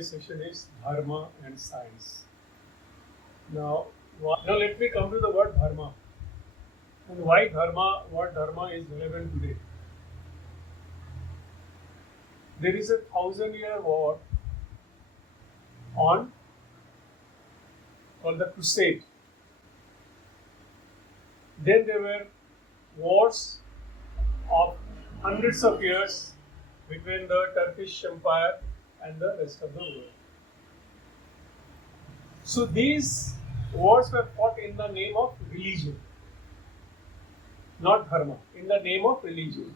today's session is Dharma and Science. Now let me come to the word Dharma and why Dharma, what Dharma is relevant today. There is a 1,000-year war on called the Crusade. Then there were wars of hundreds of years between the Turkish Empire and the rest of the world. So these wars were fought in the name of religion, not dharma, in the name of religion.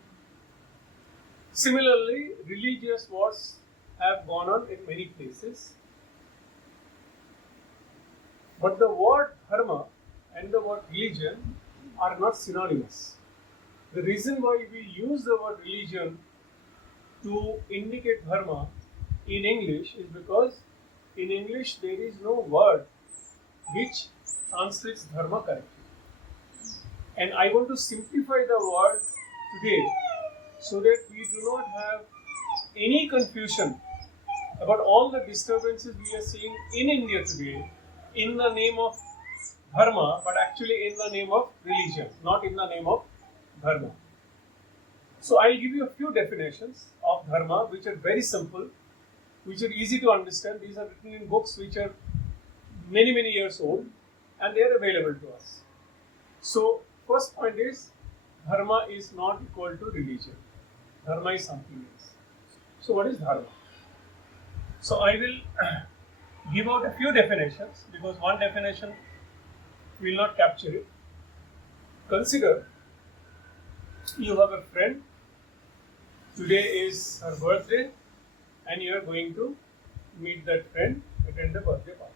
Similarly, religious wars have gone on in many places. But the word dharma and the word religion are not synonymous. The reason why we use the word religion to indicate dharma in English is because in English there is no word which translates dharma correctly. And I want to simplify the word today so that we do not have any confusion about all the disturbances we are seeing in India today in the name of dharma, but actually in the name of religion, not in the name of dharma. So I'll give you a few definitions of dharma which are very simple, which are easy to understand. These are written in books which are many years old and they are available to us. So first point is dharma is not equal to religion. Dharma is something else. So what is dharma? So I will give out a few definitions because one definition will not capture it. Consider you have a friend, today is her birthday and you are going to meet that friend, attend the birthday party.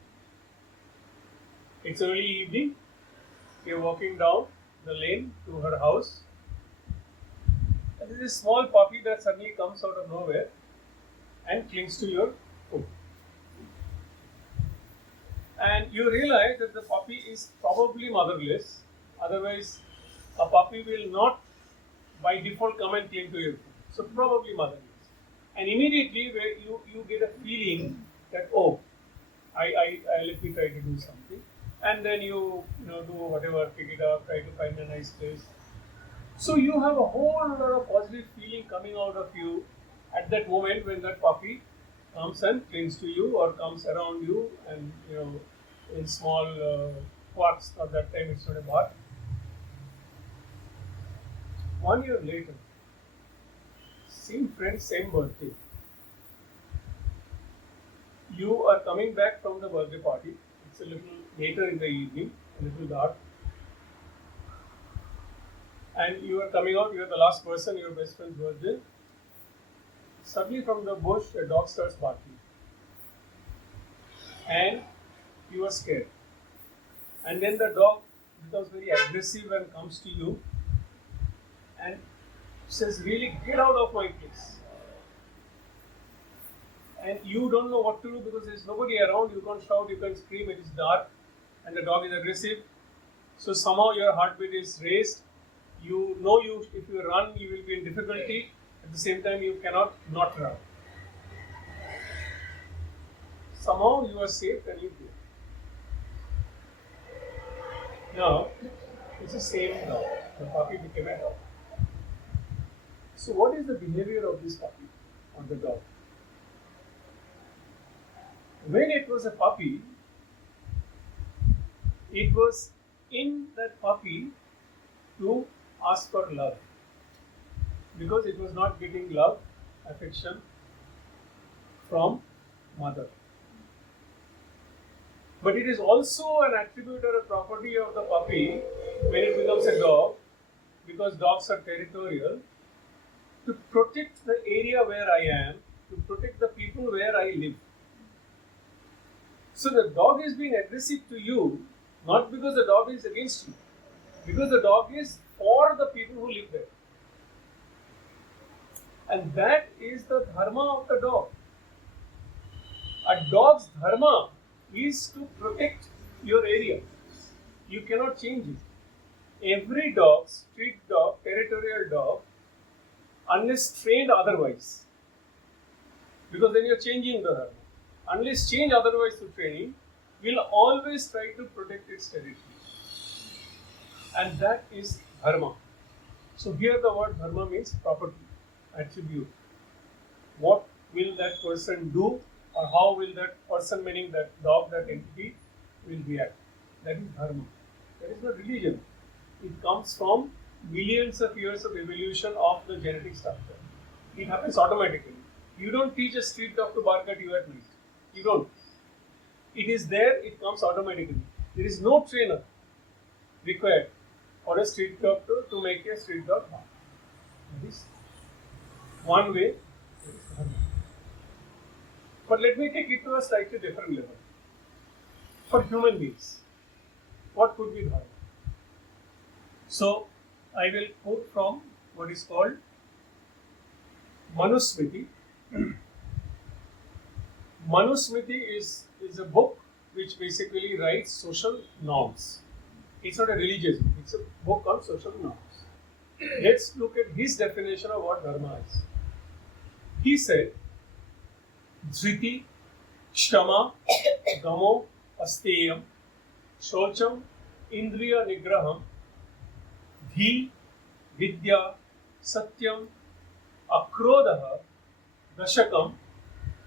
It's early evening, you are walking down the lane to her house and there is a small puppy that suddenly comes out of nowhere and clings to your foot. And you realize that the puppy is probably motherless, otherwise a puppy will not by default come and cling to your foot. So probably motherless. And immediately where you get a feeling that, oh, I let me try to do something. And then you do whatever, pick it up, try to find a nice place. So you have a whole lot of positive feeling coming out of you at that moment when that puppy comes and clings to you or comes around you and in small quarks. At that time it's not a bark. 1 year later, same friend, same birthday. You are coming back from the birthday party. It's a little later in the evening, a little dark. And you are coming out, you are the last person, your best friend's birthday. Suddenly from the bush, a dog starts barking. And you are scared. And then the dog becomes very aggressive and comes to you and says, really, get out of my place. And you don't know what to do because there is nobody around, you can't shout, you can't scream, it is dark and the dog is aggressive. So somehow your heartbeat is raised. You know if you run, you will be in difficulty. At the same time, you cannot not run. Somehow you are safe and you play. Now, it's the same dog. The puppy became a dog. So what is the behavior of this puppy or the dog? When it was a puppy, it was in that puppy to ask for love because it was not getting love, affection from mother. But it is also an attribute or a property of the puppy when it becomes a dog, because dogs are territorial, to protect the area where I am, to protect the people where I live. So the dog is being aggressive to you, not because the dog is against you, because the dog is for the people who live there. And that is the dharma of the dog. A dog's dharma is to protect your area. You cannot change it. Every dog, street dog, territorial dog, unless trained otherwise, because then you are changing the dharma. unless changed otherwise through training, will always try to protect its territory. And that is Dharma. So here the word Dharma means property, attribute. What will that person do, or how will that person, meaning that dog, that entity, will react? That is Dharma. That is not religion. It comes from millions of years of evolution of the genetic structure. It happens automatically. You don't teach a street dog to bark at you at night. You don't. It is there, it comes automatically. There is no trainer required for a street dog to make a street dog bark. That is one way. That is Dharma. But let me take it to a slightly different level. For human beings, what could be Dharma? So, I will quote from what is called Manusmriti. Manusmriti is a book which basically writes social norms. It's not a religious book, it's a book on social norms. Let's look at his definition of what Dharma is. He said, Dhriti, Kshama, Gamo, Asteyam, Shocham, Indriya Nigraham, Dhi, Vidya, Satyam, Akrodaha, Dashakam,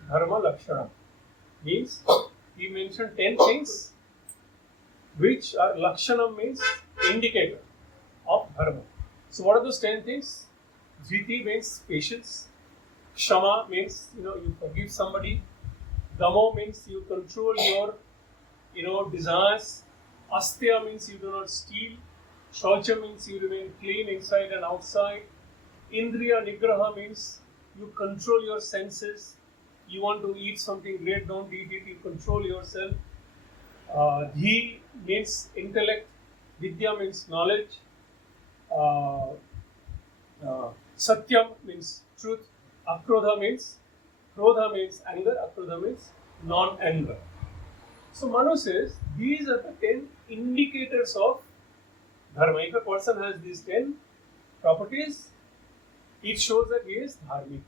Dharma Lakshanam. Means, he mentioned 10 things which are Lakshanam, means indicator of Dharma. So what are those 10 things? Dhriti means patience. Kshama means, you forgive somebody. Gamo means you control your, desires. Astya means you do not steal. Shaucha means you remain clean inside and outside. Indriya Nigraha means you control your senses. You want to eat something great, don't eat it, you control yourself. Dhi means intellect. Vidya means knowledge. Satyam means truth. Akrodha means anger. Akrodha means non-anger. So Manu says these are the 10 indicators of Dharma. If a person has these 10 properties, it shows that he is dharmic.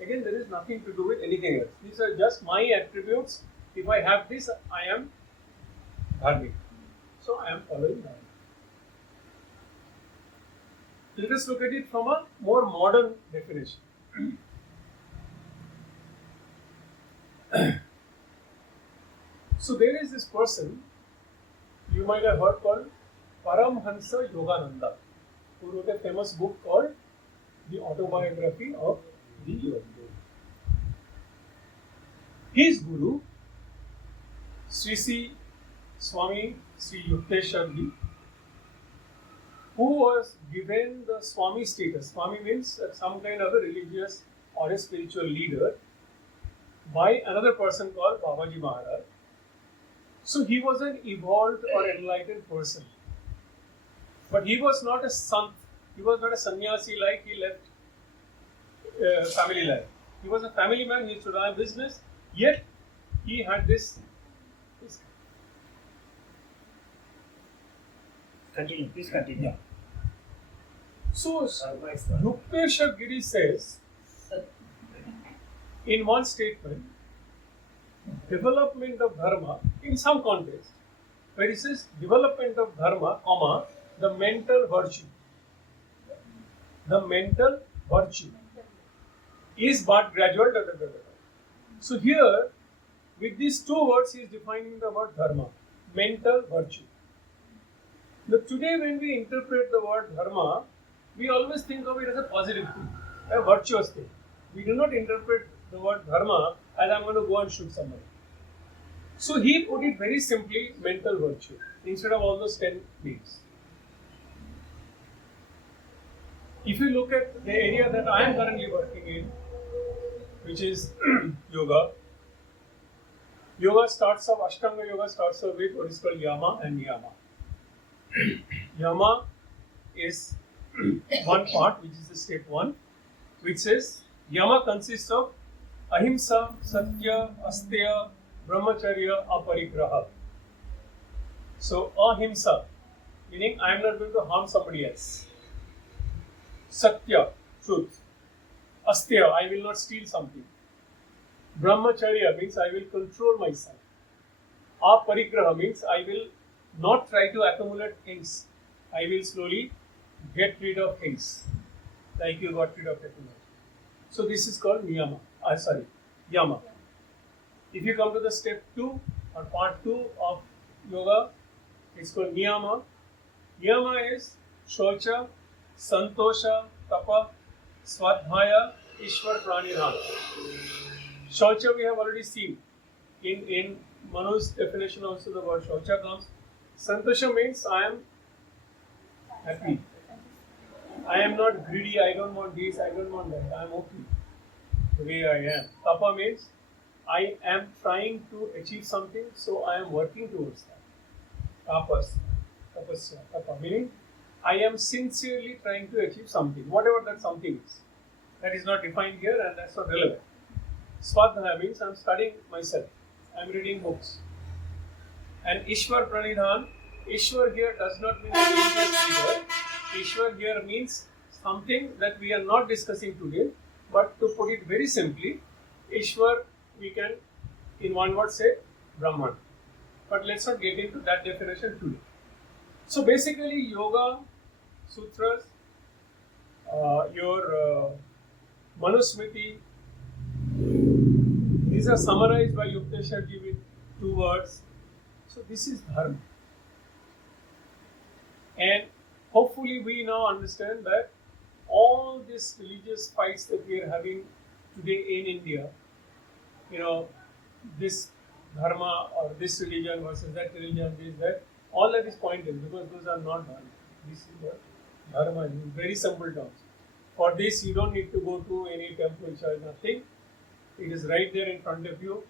Again, there is nothing to do with anything else. These are just my attributes. If I have this, I am dharmic. So I am following Dharma. Let us look at it from a more modern definition. So there is this person you might have heard called Paramhansa Yogananda, who wrote a famous book called The Autobiography of the Yogi. His guru, Sri Swami Sri Yukteswarji, who was given the Swami status. Swami means some kind of a religious or a spiritual leader by another person called Babaji Maharaj. So he was an evolved or enlightened person. But he was not a sant. He was not a sannyasi like he left family life. He was a family man, he used to run a business, yet he had this. Continue, please continue. Yeah. So, Yukteswar Giri says in one statement, development of Dharma, in some context, where he says development of Dharma, comma, the mental virtue. The mental virtue is but gradual. So here, with these two words, he is defining the word Dharma, mental virtue. Now today when we interpret the word Dharma, we always think of it as a positive thing, a virtuous thing. We do not interpret the word Dharma as I'm going to go and shoot somebody. So he put it very simply, mental virtue, instead of all those 10 names. If you look at the area that I am currently working in, which is yoga, Ashtanga yoga starts off with what is called Yama and Niyama. Yama is one part, which is the step 1, which says Yama consists of Ahimsa, Satya, Asteya, Brahmacharya, Aparigraha. So Ahimsa, meaning I am not going to harm somebody else. Satya, truth. Asteya, I will not steal something. Brahmacharya means I will control myself. Aparigraha means I will not try to accumulate things. I will slowly get rid of things, like you got rid of technology. So this is called niyama. Yama. If you come to the step 2 or part 2 of yoga, it's called niyama. Niyama is shocha, santosha, tapa, swadhyaya, ishwar pranidhana. Shocha we have already seen. In Manu's definition also the word shocha comes. Santosha means I am happy. I am not greedy, I don't want this, I don't want that. I am okay the way I am. Tapa means I am trying to achieve something, so I am working towards that. Tapasya, tapa meaning I am sincerely trying to achieve something, whatever that something is. That is not defined here and that's not relevant. Swadhyaya means I am studying myself. I am reading books. And Ishwar Pranidhan, Ishwar here does not mean a religious leader. Ishwar here means something that we are not discussing today, but to put it very simply, Ishwar we can in one word say Brahman. But let's not get into that definition today. So basically yoga, sutras, your Manusmriti, these are summarized by Yukteswarji with 2 words. So this is Dharma. And hopefully we now understand that all these religious fights that we are having today in India, this Dharma or this religion versus that religion, this, that, all that is pointless because those are not Dharma. This is what Dharma is in very simple terms. For this you don't need to go to any temple, church, nothing. It is right there in front of you,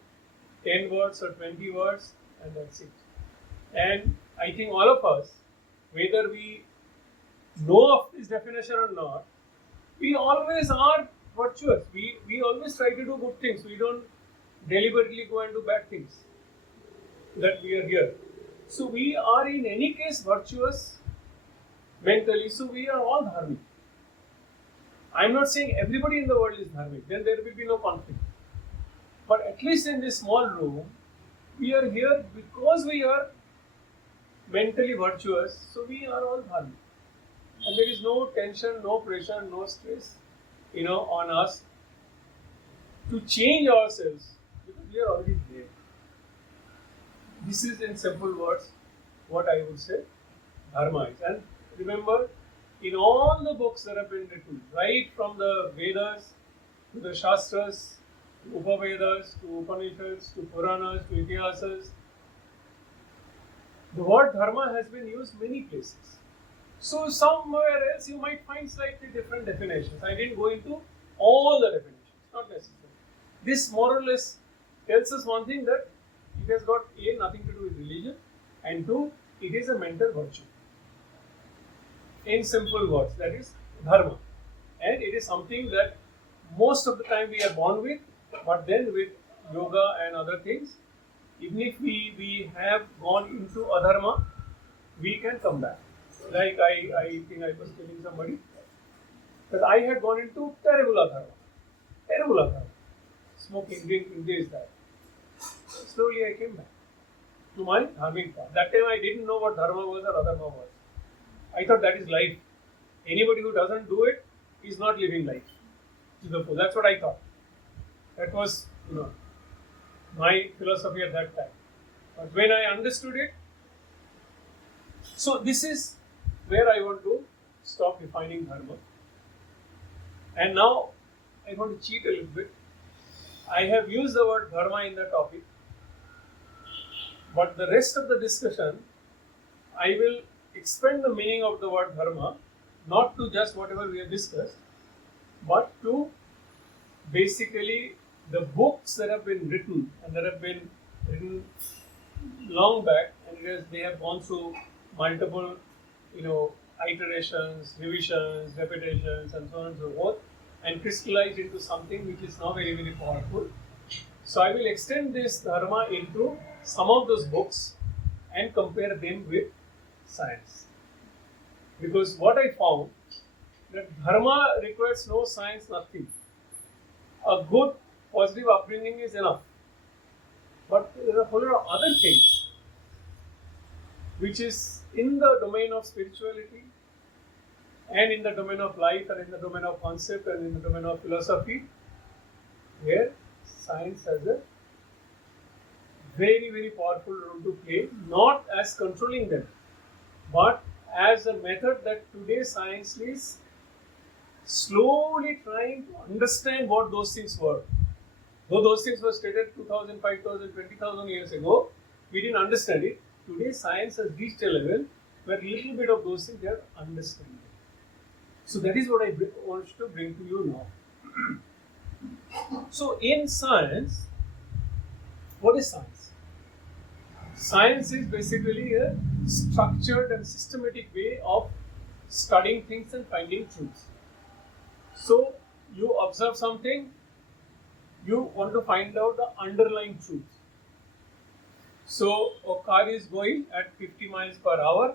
10 words or 20 words, and that's it. And I think all of us, whether we know of this definition or not, we always are virtuous. We always try to do good things. We don't deliberately go and do bad things. That we are here. So we are in any case virtuous mentally. So we are all dharmic. I'm not saying everybody in the world is dharmic. Then there will be no conflict. But at least in this small room, we are here because we are mentally virtuous. So we are all dharmic. And there is no tension, no pressure, no stress, on us to change ourselves because we are already there. This is in simple words what I would say Dharma is. And remember, in all the books that have been written, right from the Vedas to the Shastras, to Upavedas, to Upanishads, to Puranas, to Itihasas, the word Dharma has been used many places. So somewhere else you might find slightly different definitions. I didn't go into all the definitions, not necessary. This more or less tells us one thing, that it has got A, nothing to do with religion, and 2, it is a mental virtue. In simple words, that is Dharma. And it is something that most of the time we are born with, but then with yoga and other things, even if we have gone into adharma, we can come back. Like I think I was telling somebody that I had gone into terrible adharma, smoking, drinking, this, that. Slowly I came back to my dharmic path. That time I didn't know what dharma was or adharma was. I thought that is life. Anybody who doesn't do it is not living life to the full. That's what I thought. That was, my philosophy at that time. But when I understood it, so this is where I want to stop defining dharma. And now I want to cheat a little bit. I have used the word dharma in the topic, but the rest of the discussion, I will expand the meaning of the word dharma, not to just whatever we have discussed, but to basically the books that have been written and that have been written long back, and they have gone through multiple, iterations, revisions, repetitions, and so on and so forth, and crystallized into something which is now very, very powerful. So I will extend this dharma into some of those books and compare them with science. Because what I found, that dharma requires no science, nothing. A good positive upbringing is enough. But there are a whole lot of other things which is in the domain of spirituality and in the domain of life and in the domain of concept and in the domain of philosophy, where science has a very, very powerful role to play, not as controlling them, but as a method that today's science is slowly trying to understand what those things were. Though those things were stated 2000, 5000, 20,000 years ago, we didn't understand it. Today science has reached a level where a little bit of those things they are understanding. So that is what I want to bring to you now. So in science, what is science? Science is basically a structured and systematic way of studying things and finding truths. So you observe something, you want to find out the underlying truth. So a car is going at 50 miles per hour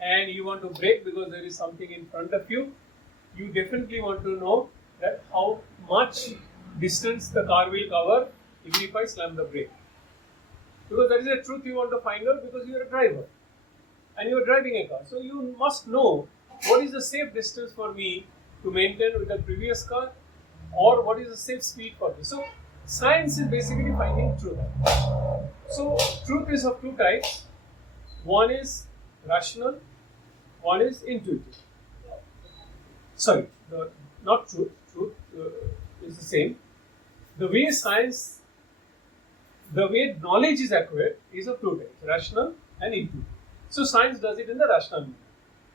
and you want to brake because there is something in front of you. You definitely want to know that how much distance the car will cover even if I slam the brake. Because that is a truth you want to find out because you are a driver and you are driving a car. So you must know what is the safe distance for me to maintain with the previous car, or what is the safe speed for me. So science is basically finding truth. So truth is of two types. One is rational, one is intuitive. Sorry, not truth. Truth is the same. The way knowledge is acquired is of two types, rational and intuitive. So science does it in the rational manner.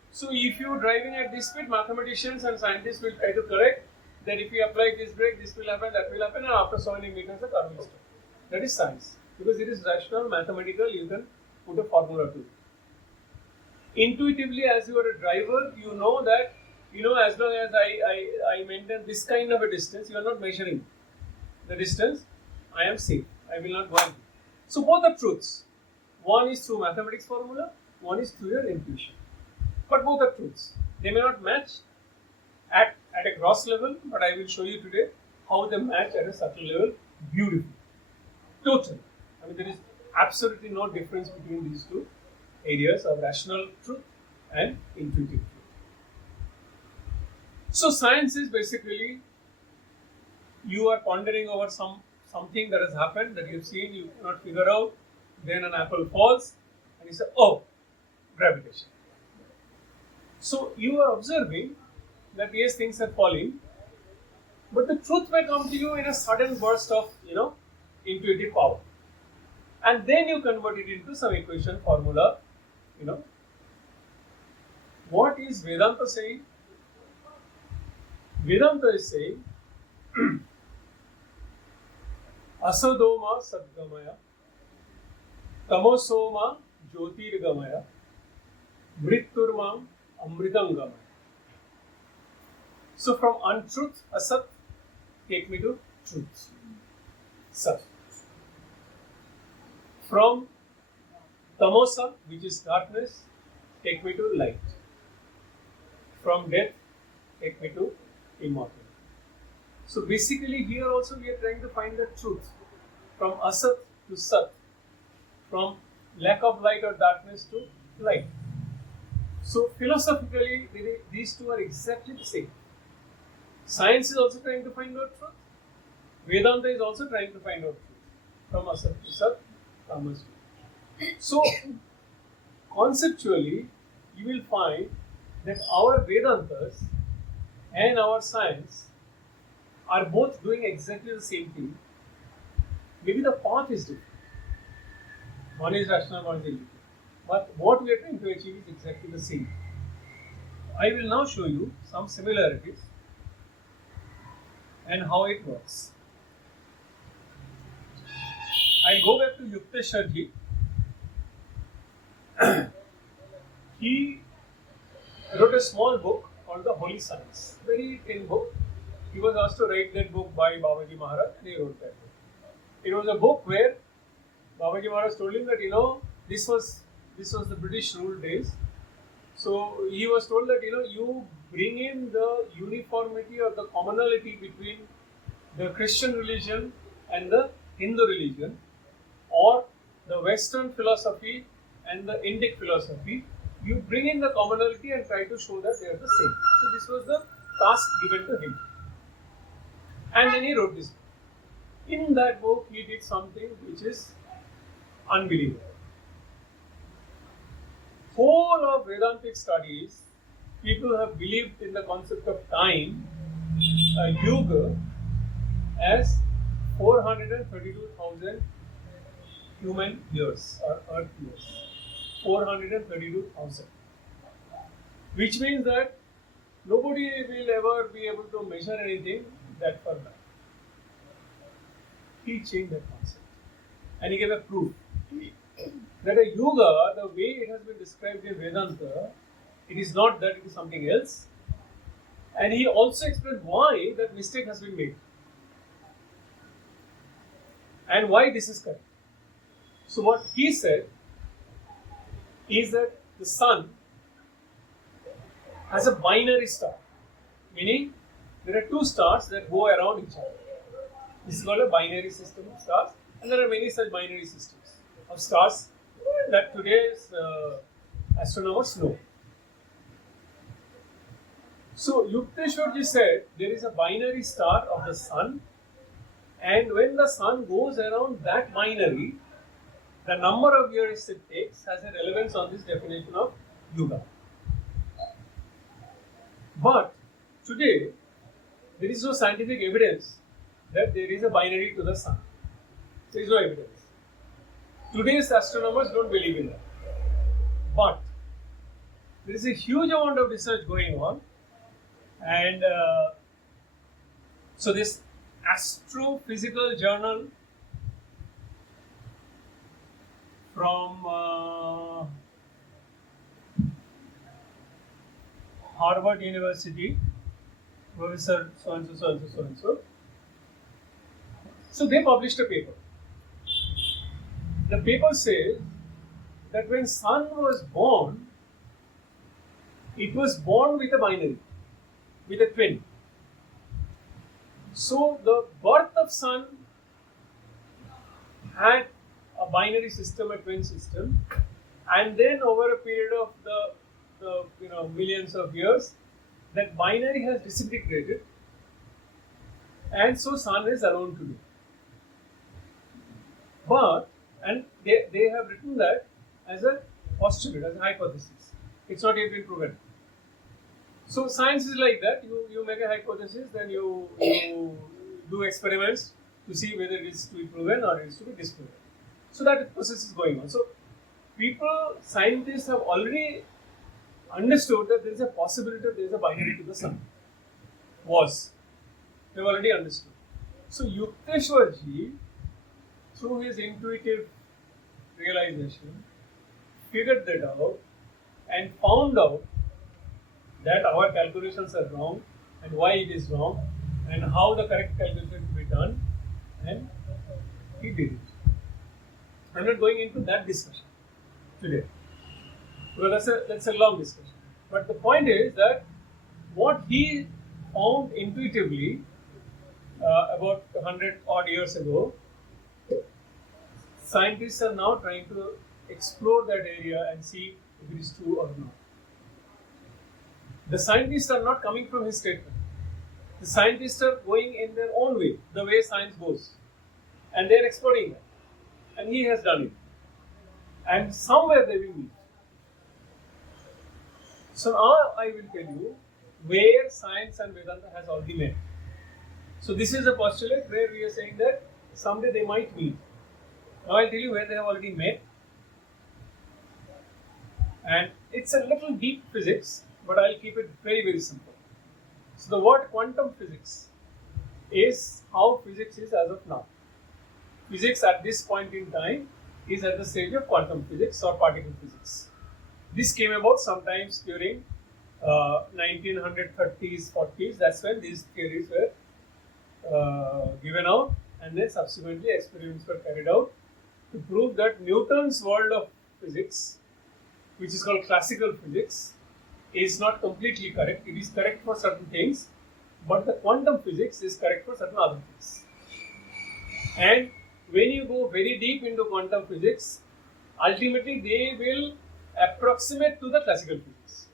So if you are driving at this speed, mathematicians and scientists will try to correct that if you apply this brake, this will happen, that will happen, and after so many meters the car will stop. That is science. Because it is rational, mathematical, you can put a formula to it. Intuitively, as you are a driver, you know that, as long as I maintain this kind of a distance, you are not measuring the distance, I am safe. I will not go on. So both are truths. One is through mathematics formula, one is through your intuition. But both are truths. They may not match at a gross level, but I will show you today how they match at a subtle level beautifully. Totally. I mean, there is absolutely no difference between these two areas of rational truth and intuitive truth. So science is basically you are pondering over something that has happened that you've seen, you cannot figure out, then an apple falls and you say, oh, gravitation. So you are observing that yes, things are falling, but the truth may come to you in a sudden burst of, intuitive power. And then you convert it into some equation formula, What is Vedanta saying? Vedanta is saying, Asadoma Sadgamaya, Tamosoma Jyotirgamaya, Mritturmam Amritangamaya. So from untruth, Asat, take me to truth. Sat. From Tamosa, which is darkness, take me to light. From death, take me to immortality. So basically here also we are trying to find the truth. From Asat to Sat. From lack of light or darkness to light. So philosophically, these two are exactly the same. Science is also trying to find out truth. Vedanta is also trying to find out truth. From Asat to Sat, Tamas. So conceptually, you will find that our Vedantas and our science are both doing exactly the same thing. Maybe the path is different. One is rational, one is intuitive. But what we are trying to achieve is exactly the same. I will now show you some similarities and how it works. I go back to Yukteswarji. He wrote a small book called The Holy Science. Very thin book. He was asked to write that book by Babaji Maharaj and he wrote that book. It was a book where Babaji Maharaj told him that, this was the British rule days. So he was told that, you bring in the uniformity or the commonality between the Christian religion and the Hindu religion, or the Western philosophy and the Indic philosophy, you bring in the commonality and try to show that they are the same. So this was the task given to him. And then he wrote this book. In that book, he did something which is unbelievable. Whole of Vedantic studies, people have believed in the concept of time, yuga, as 432,000 human years or earth years. 432,000. Which means that nobody will ever be able to measure anything that far back. He changed that concept. And he gave a proof that a yuga, the way it has been described in Vedanta, it is not that, it is something else. And he also explained why that mistake has been made. And why this is correct. So what he said is that the sun has a binary star, meaning there are two stars that go around each other. This is called a binary system of stars, and there are many such binary systems of stars that today's astronomers know. So Yukteswarji said there is a binary star of the sun, and when the sun goes around that binary, the number of years it takes has a relevance on this definition of yuga. But today, there is no scientific evidence that there is a binary to the sun. There is no evidence. Today's astronomers don't believe in that. But there is a huge amount of research going on, and so this astrophysical journal from Harvard University, Professor so and so. So they published a paper. The paper says that when sun was born, it was born with a binary, with a twin. So the birth of sun had a binary system, a twin system, and then over a period of the millions of years, that binary has disintegrated, and so sun is alone today. But, and they have written that as a postulate, as a hypothesis. It's not yet been proven. So science is like that. You make a hypothesis, then you do experiments to see whether it is to be proven or it is to be disproven. So that process is going on. So scientists have already understood that there is a possibility that there is a binary to the sun. They've already understood. So Yukteswarji, through his intuitive realization, figured that out and found out that our calculations are wrong and why it is wrong and how the correct calculation to be done, and he did it. I'm not going into that discussion today, because that's a long discussion. But the point is that what he found intuitively about 100 odd years ago, scientists are now trying to explore that area and see if it is true or not. The scientists are not coming from his statement. The scientists are going in their own way, the way science goes. And they are exploring that. And he has done it. And somewhere they will meet. So now I will tell you where science and Vedanta has already met. So this is a postulate where we are saying that someday they might meet. Now I'll tell you where they have already met. And it's a little deep physics, but I'll keep it very, very simple. So the word quantum physics is how physics is as of now. Physics at this point in time is at the stage of quantum physics or particle physics. This came about sometimes during 1930s, 40s. That's when these theories were given out, and then subsequently experiments were carried out to prove that Newton's world of physics, which is called classical physics, is not completely correct. It is correct for certain things, But the quantum physics is correct for certain other things. And when you go very deep into quantum physics, ultimately they will approximate to the classical physics.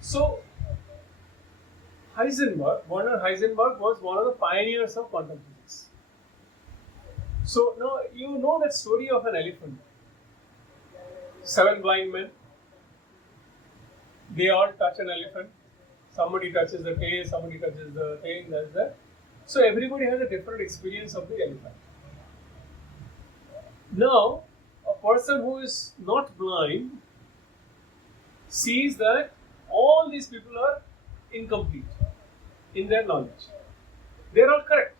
So, Werner Heisenberg was one of the pioneers of quantum physics. So, now you know that story of an elephant. 7 blind men, they all touch an elephant. Somebody touches the tail, somebody touches the thing, that's that. So everybody has a different experience of the elephant. Now, a person who is not blind sees that all these people are incomplete in their knowledge. They are all correct,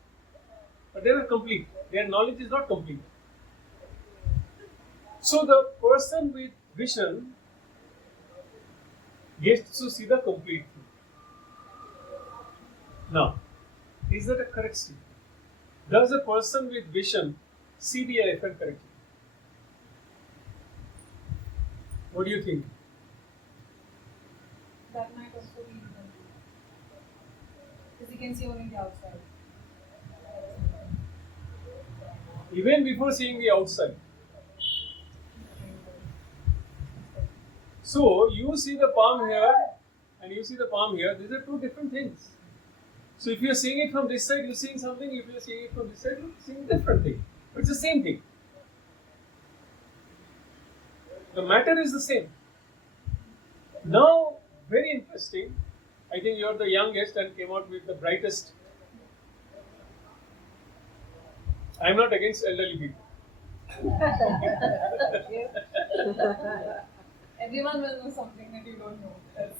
but they are complete. Their knowledge is not complete. So the person with vision gets to see the complete thing. Now, is that a correct statement? Does a person with vision see the elephant correctly? What do you think? That might also be because you can see only the outside. Even before seeing the outside. So, you see the palm here and you see the palm here. These are two different things. So, if you are seeing it from this side, you are seeing something. If you are seeing it from this side, you are seeing a different thing. But it's the same thing. The matter is the same. Now, very interesting. I think you are the youngest and came out with the brightest. I am not against elderly people. Everyone will know something that you don't know. That's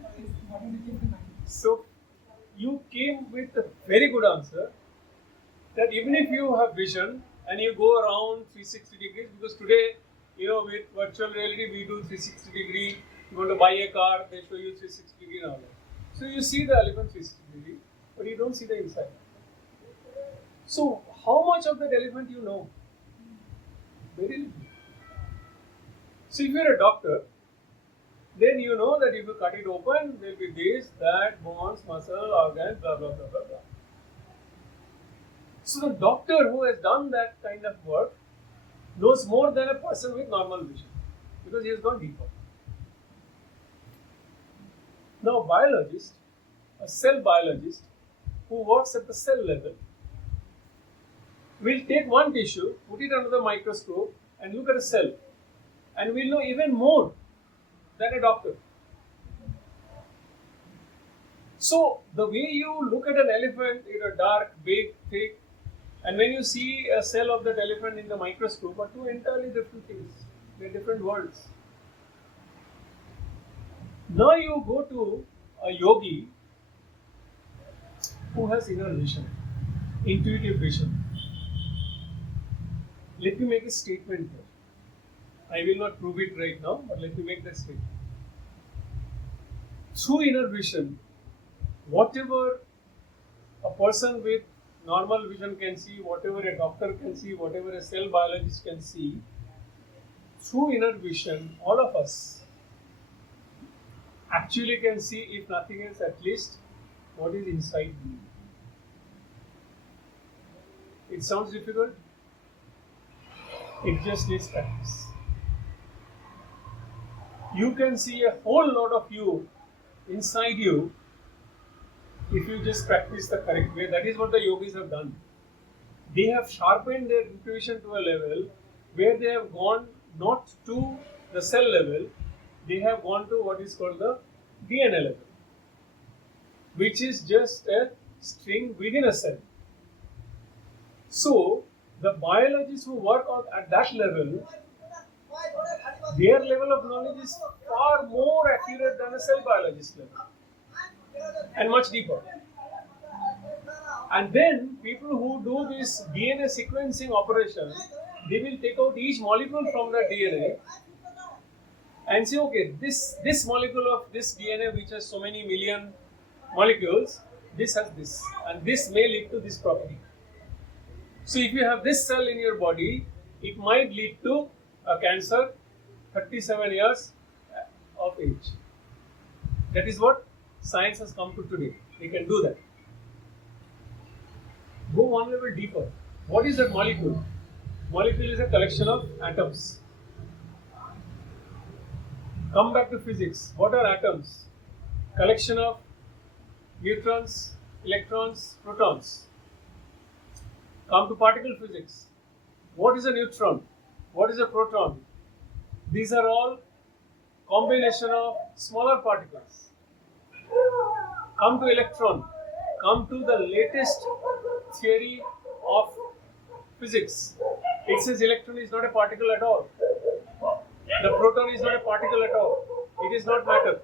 what you keep in mind. So, you came with a very good answer that even if you have vision and you go around 360 degrees, because today, with virtual reality, we do 360 degree. You want to buy a car, they show you 360 degree and all that. So, you see the elephant 360 degree, but you don't see the inside. So, how much of that elephant you know? Very little. So, if you are a doctor, then you know that if you cut it open, there will be this, that, bones, muscle, organs, blah, blah, blah, blah, blah. So, the doctor who has done that kind of work knows more than a person with normal vision because he has gone deeper. Now, a cell biologist who works at the cell level will take one tissue, put it under the microscope and look at a cell and will know even more than a doctor. So, the way you look at an elephant, dark, big, thick, and when you see a cell of that elephant in the microscope are two entirely different things. They are different worlds. Now you go to a yogi who has inner vision, intuitive vision. Let me make a statement here. I will not prove it right now, but let me make that statement. Through inner vision, whatever a person with normal vision can see, whatever a doctor can see, whatever a cell biologist can see, through inner vision, all of us actually can see, if nothing else, at least what is inside me. It sounds difficult? It just needs practice. You can see a whole lot of you inside you if you just practice the correct way. That is what the yogis have done. They have sharpened their intuition to a level where they have gone not to the cell level, they have gone to what is called the DNA level, which is just a string within a cell. So, the biologists who work at that level, their level of knowledge is far more accurate than a cell biologist level and much deeper. And then people who do this DNA sequencing operation, they will take out each molecule from the DNA and say, okay, this molecule of this DNA which has so many million molecules, this has this, and this may lead to this property. So if you have this cell in your body, it might lead to a cancer 37 years of age. That is what science has come to today. They can do that. Go one level deeper. What is that molecule? Molecule is a collection of atoms. Come back to physics. What are atoms? Collection of neutrons, electrons, protons. Come to particle physics. What is a neutron? What is a proton? These are all combination of smaller particles. Come to electron. Come to the latest theory of physics. It says electron is not a particle at all. The proton is not a particle at all. It is not matter.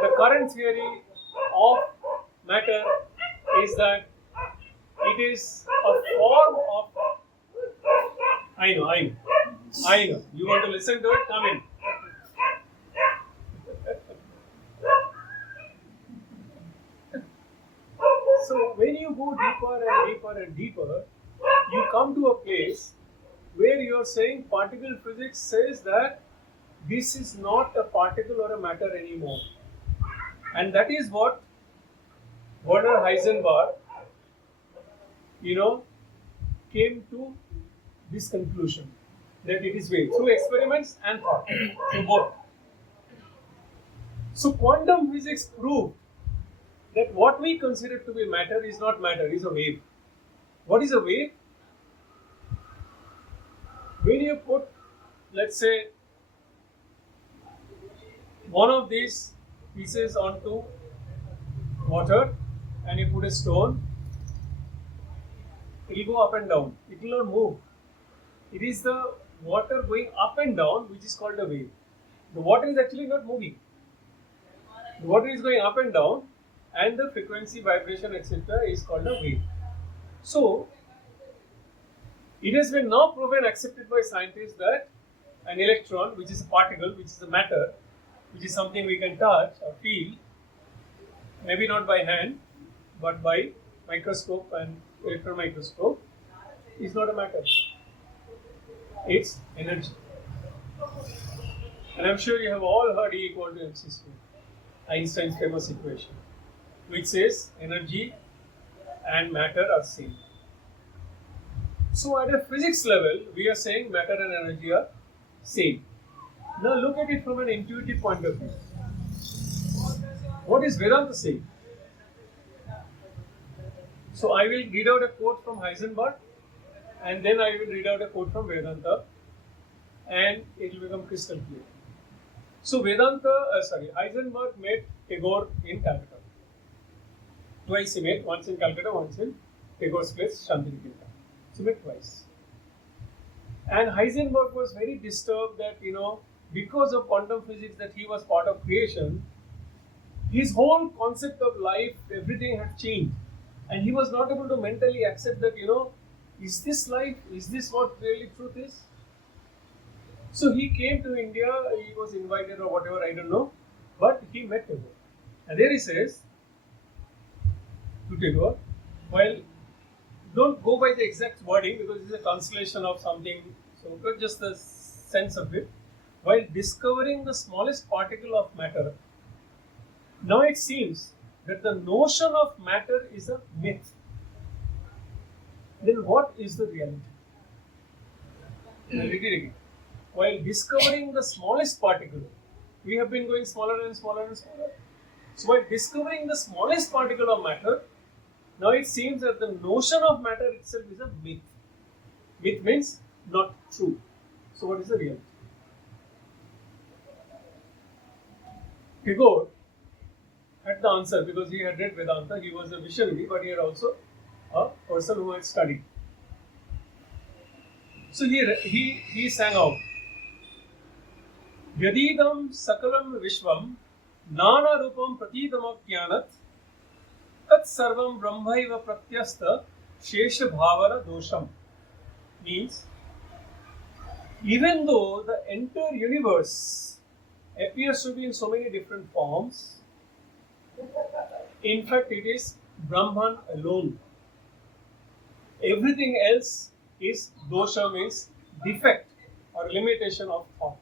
The current theory of matter is that it is a form of. I know. You want to listen to it? Come in. So when you go deeper and deeper and deeper, you come to a place where you are saying particle physics says that this is not a particle or a matter anymore. And that is what Werner Heisenberg, came to this conclusion, that it is wave through experiments and thought, through both. So quantum physics proved that what we consider to be matter is not matter, is a wave. What is a wave? When you put, let's say, one of these pieces onto water and you put a stone, it will go up and down. It will not move. It is the water going up and down which is called a wave. The water is actually not moving. The water is going up and down, and the frequency, vibration, etc. is called a wave. So, it has been now proven, accepted by scientists, that an electron, which is a particle, which is a matter, which is something we can touch or feel, maybe not by hand, but by microscope and electron microscope, is not a matter. It's energy. And I'm sure you have all heard E equal to mc square, Einstein's famous equation, which says energy and matter are same. So at a physics level, we are saying matter and energy are same. Now look at it from an intuitive point of view. What is Vedanta saying? So I will read out a quote from Heisenberg, and then I will read out a quote from Vedanta, and it will become crystal clear. So Heisenberg met Tagore in Calcutta. Twice he met, once in Calcutta, once in Tagore's place, Shantiniketa. So he met twice. And Heisenberg was very disturbed that, because of quantum physics that he was part of creation, his whole concept of life, everything had changed. And he was not able to mentally accept that, is this life? Is this what really truth is? So he came to India, he was invited or whatever, I don't know, but he met Tagore. And there he says to Tagore, well, don't go by the exact wording because it's a translation of something, so but just the sense of it. While discovering the smallest particle of matter, now it seems that the notion of matter is a myth. Then what is the reality? I'll read it again. While discovering the smallest particle, we have been going smaller and smaller and smaller. So while discovering the smallest particle of matter, now it seems that the notion of matter itself is a myth. Myth means not true. So what is the reality? Tagore had the answer because he had read Vedanta. He was a visionary, but he had also a person who had studied. So he sang out, Yadidam sakalam vishvam nana rupam pratidamapyanat tat sarvam brahmaiva pratyastha shesha bhavara dosham. Means, even though the entire universe appears to be in so many different forms, in fact it is Brahman alone. Everything else is dosha, means defect or limitation of thought.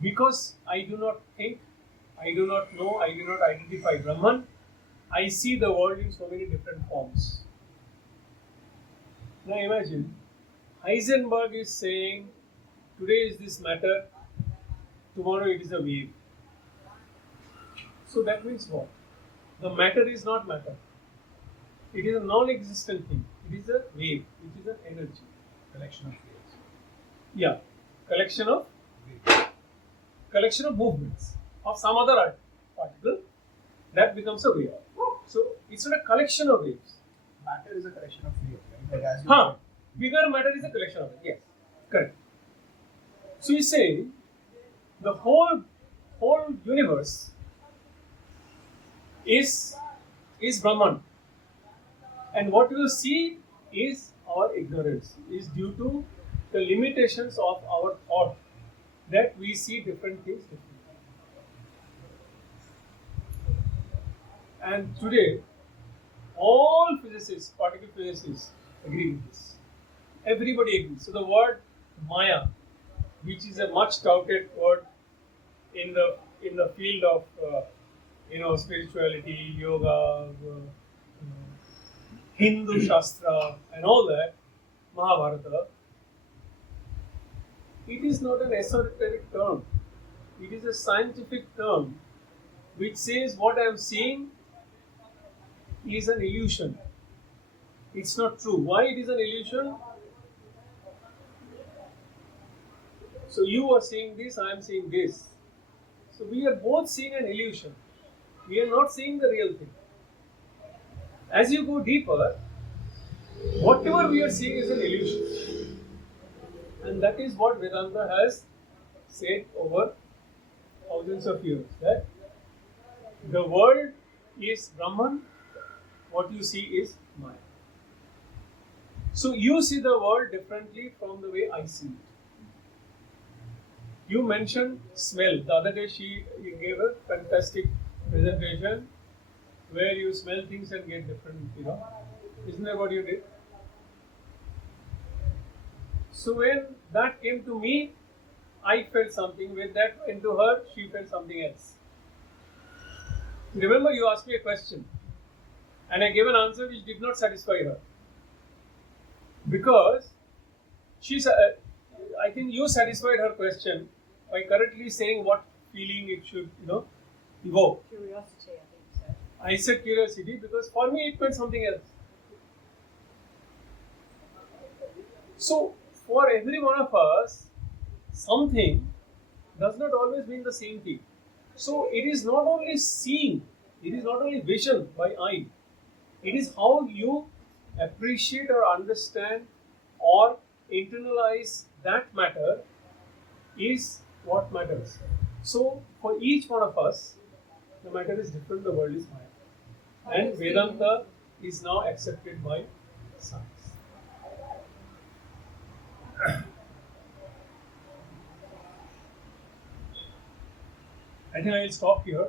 Because I do not think, I do not know, I do not identify Brahman. I see the world in so many different forms. Now imagine, Heisenberg is saying, today is this matter, tomorrow it is a wave. So that means what? The matter is not matter. It is a non-existent thing. It is a wave, which is an energy. Collection of waves. Yeah, collection of movements of some other particle that becomes a wave. So it's not a collection of waves. Matter is a collection of waves, right? Like as you Bigger matter is a collection of it. Yes, correct. So you say the whole universe is Brahman, and what you see is our ignorance, is due to the limitations of our thought that we see different things differently. And today, all physicists, particle physicists, agree with this. Everybody agrees. So the word Maya, which is a much touted word in the field of spirituality, yoga, Hindu Shastra, and all that, Mahabharata, it is not an esoteric term. It is a scientific term which says what I am seeing is an illusion. It's not true. Why it is an illusion? So you are seeing this, I am seeing this. So we are both seeing an illusion. We are not seeing the real thing. As you go deeper, whatever we are seeing is an illusion. And that is what Vedanta has said over thousands of years. That the world is Brahman, what you see is Maya. So you see the world differently from the way I see it. You mentioned smell. The other day you gave a fantastic presentation where you smell things and get different, Isn't that what you did? So when that came to me, I felt something. When that went to her, she felt something else. Remember, you asked me a question and I gave an answer which did not satisfy her. Because I think you satisfied her question by correctly saying what feeling it should, evoke. Curiosity, I think so. I said curiosity because for me it meant something else. So, for every one of us, something does not always mean the same thing. So, it is not only seeing, it is not only vision by eye, it is how you appreciate or understand or internalize that matter is what matters. So, for each one of us, the matter is different, the world is Maya. And Vedanta is now accepted by science. I think I will stop here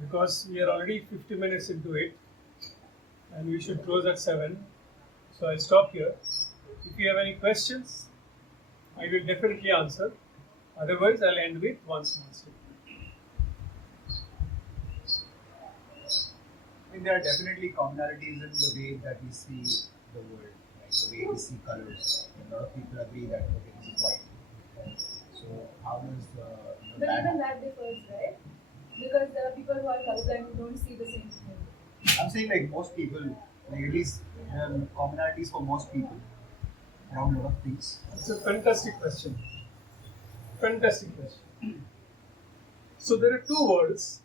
because we are already 50 minutes into it and we should close at 7. So I'll stop here. If you have any questions, I will definitely answer. Otherwise, I'll end with one small statement. I think there are definitely commonalities in the way that we see the world, like the way we see colors. A lot of people agree that okay, this is white. So how does But even that differs, right? Because there are people who are colorblind who don't see the same thing. I'm saying like most people, like at least there are commonalities for most people around a lot of things. It's a fantastic question. Fantastic question. So there are two words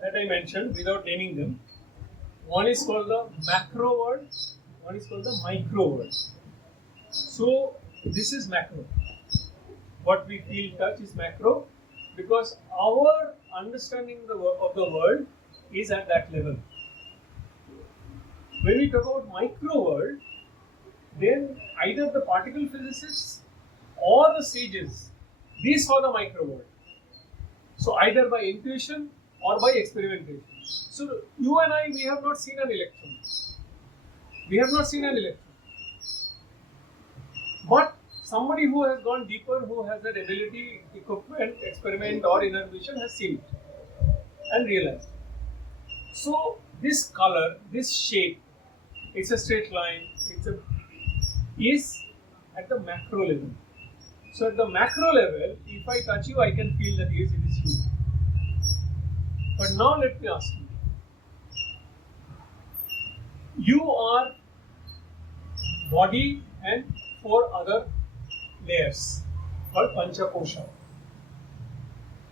that I mentioned without naming them. One is called the macro world, one is called the micro world. So this is macro. What we feel, touch is macro because our understanding of the world is at that level. When we talk about micro world, then either the particle physicists or the sages, these saw the micro world. So either by intuition or by experimentation. So you and I, we have not seen an electron. We have not seen an electron. But somebody who has gone deeper, who has that ability, equipment, experiment or inner vision has seen it. and realized. So this color, this shape, it's a straight line, is at the macro level. So at the macro level, if I touch you, I can feel that yes, it is you. But now let me ask you. You are body and 4 other layers called Panchakosha.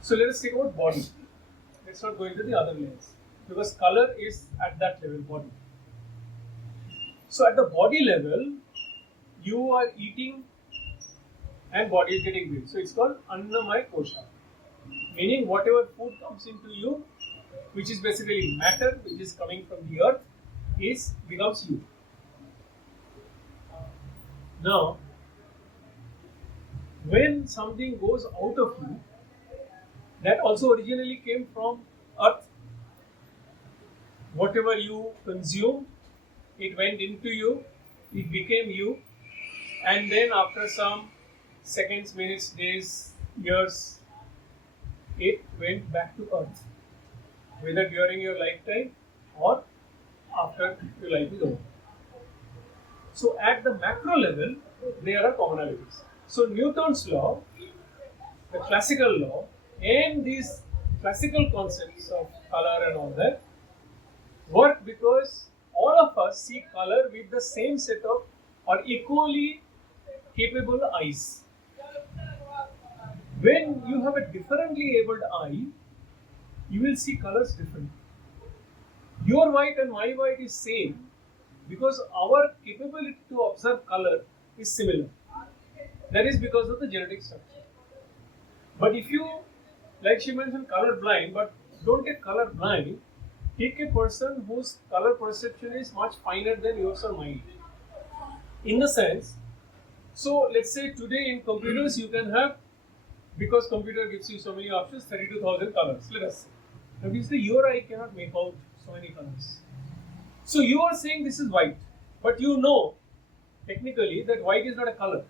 So let us think about body. Let's not go into the other layers because color is at that level, body. So at the body level, you are eating and body is getting built. So it's called Annamaya Kosha. Meaning whatever food comes into you, which is basically matter, which is coming from the earth, becomes you. Now, when something goes out of you, that also originally came from earth. Whatever you consume, it went into you, it became you, and then after some seconds, minutes, days, years, it went back to earth. Whether during your lifetime or after your life is over. So at the macro level, there are commonalities. So Newton's law, the classical law, and these classical concepts of color and all that work because all of us see color with the same set of or equally capable eyes. When you have a differently abled eye, you will see colors differently. Your white and my white is same because our capability to observe color is similar. That is because of the genetic structure. But if you, like she mentioned, color blind, but don't take color blind, take a person whose color perception is much finer than yours or mine. In the sense, so let's say today in computers you can have, because computer gives you so many options, 32,000 colors, let us say. Obviously your eye cannot make out so many colors. So you are saying this is white, but you know technically that white is not a color.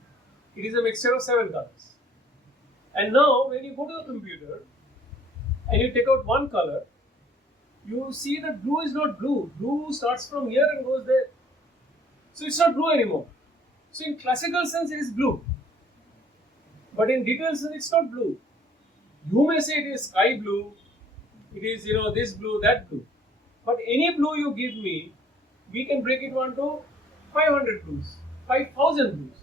It is a mixture of 7 colors. And now when you go to the computer and you take out one color, you see that blue is not blue. Blue starts from here and goes there. So it's not blue anymore. So in classical sense it is blue. But in detail sense it's not blue. You may say it is sky blue, it is this blue, that blue. But any blue you give me, we can break it down to 500 blues, 5,000 blues.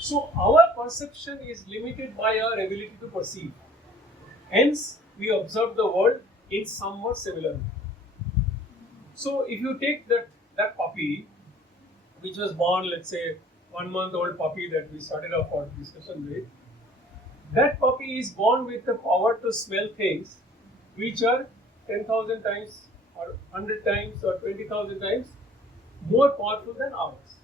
So our perception is limited by our ability to perceive. Hence, we observe the world in somewhat similar way. So if you take that puppy, which was born, let's say, 1 month old puppy that we started off our discussion with, that puppy is born with the power to smell things which are 10,000 times or 100 times or 20,000 times more powerful than ours.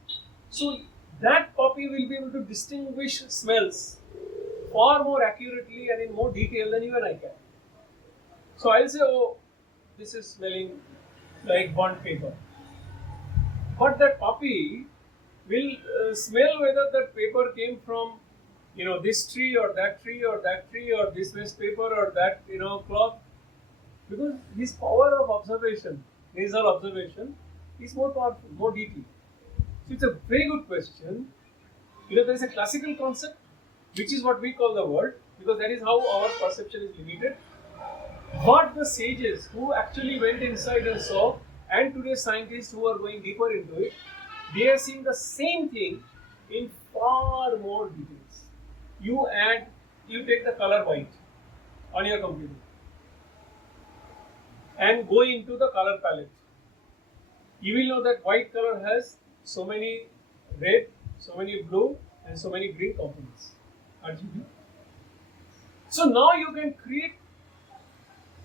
So that puppy will be able to distinguish smells far more accurately and in more detail than you and I can. So I'll say, oh, this is smelling like burnt paper. But that puppy will smell whether that paper came from this tree or that tree or that tree or this waste paper or that cloth, because his power of observation, nasal observation, is more powerful, more detailed. So it's a very good question. There is a classical concept which is what we call the world, because that is how our perception is limited. But the sages who actually went inside and saw, and today's scientists who are going deeper into it, they are seeing the same thing in far more details. You take the color white on your computer and go into the color palette. You will know that white color has so many red, so many blue, and so many green components. RGB. So now you can create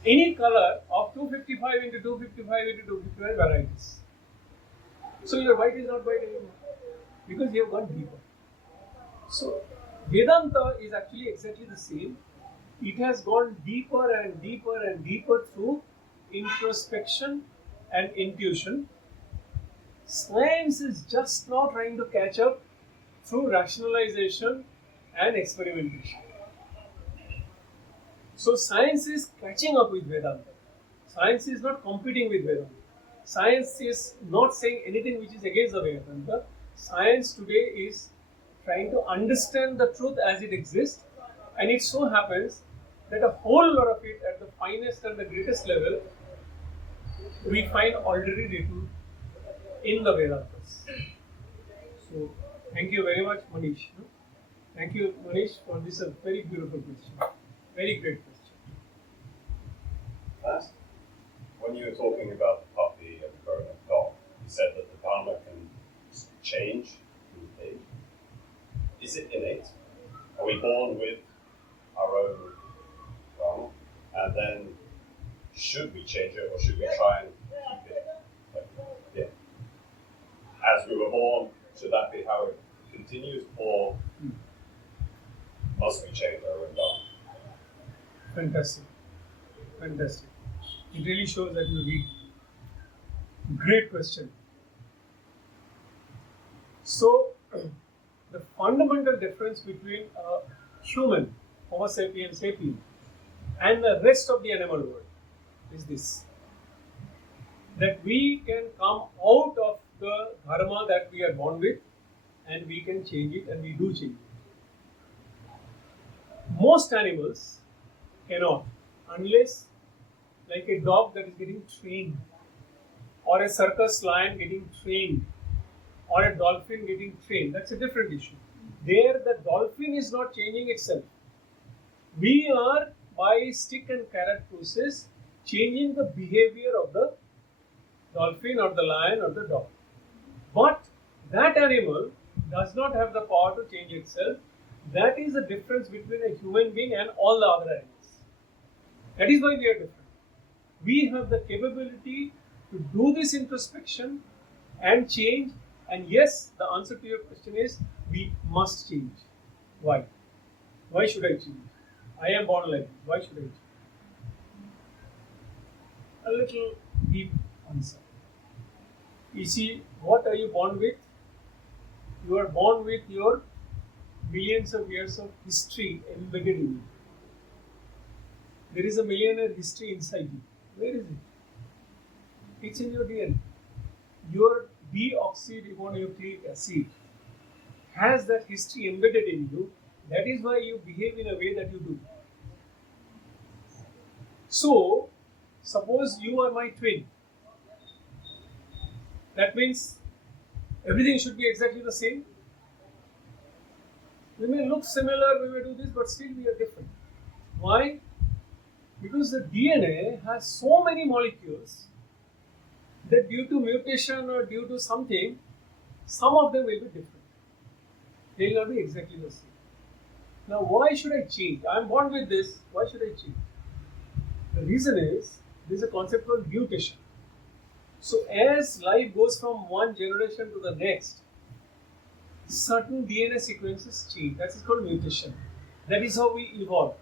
any color of 255 into 255 into 255 varieties. So your white is not white anymore because you have gone deeper. So Vedanta is actually exactly the same. It has gone deeper and deeper and deeper through introspection and intuition. Science is just now trying to catch up through rationalization and experimentation. So science is catching up with Vedanta. Science is not competing with Vedanta. Science is not saying anything which is against the Vedanta. Science today is trying to understand the truth as it exists, and it so happens that a whole lot of it at the finest and the greatest level we find already written in the Vedantas. So thank you very much, Manish. Thank you, Manish, for this very beautiful question. Very great question. Last, when you were talking about the puppy and the grown-up dog, you said that the Dharma can change with age. Is it innate? Are we born with our own Dharma? And then should we change it, or should we try and keep it? As we were born, should that be how it continues, or must we change our own Dharma? Fantastic. Fantastic. It really shows that you read. Great question. So, the fundamental difference between a human, Homo sapiens sapiens, and the rest of the animal world is this: that we can come out of the dharma that we are born with, and we can change it, and we do change it. Most animals cannot, unless, like a dog that is getting trained, or a circus lion getting trained, or a dolphin getting trained. That's a different issue. There, the dolphin is not changing itself. We are, by stick and carrot process, changing the behavior of the dolphin or the lion or the dog. But that animal does not have the power to change itself. That is the difference between a human being and all the other animals. That is why we are different. We have the capability to do this introspection and change. And yes, the answer to your question is we must change. Why? Why should I change? I am born like this. Why should I change? A little deep answer. You see, what are you born with? You are born with your millions of years of history embedded in you. There is a millionaire history inside you. Where is it? It's in your DNA. Your deoxyribonucleic acid has that history embedded in you. That is why you behave in a way that you do. So, suppose you are my twin. That means everything should be exactly the same. We may look similar, we may do this, but still we are different. Why? Because the DNA has so many molecules that due to mutation or due to something, some of them will be different. They will not be exactly the same. Now, why should I change? I am born with this, why should I change? The reason is, there is a concept called mutation. So, as life goes from one generation to the next, certain DNA sequences change. That is called mutation. That is how we evolve.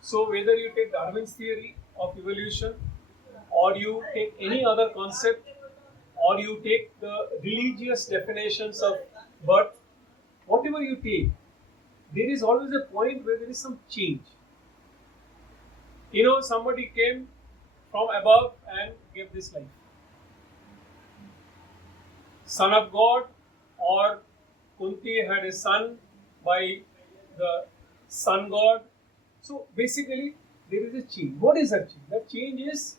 So, whether you take Darwin's theory of evolution, or you take any other concept, or you take the religious definitions of birth, whatever you take, there is always a point where there is some change. You know, somebody came from above and gave this life. Son of God, or Kunti had a son by the sun god. So basically, there is a change. What is that change? That change is,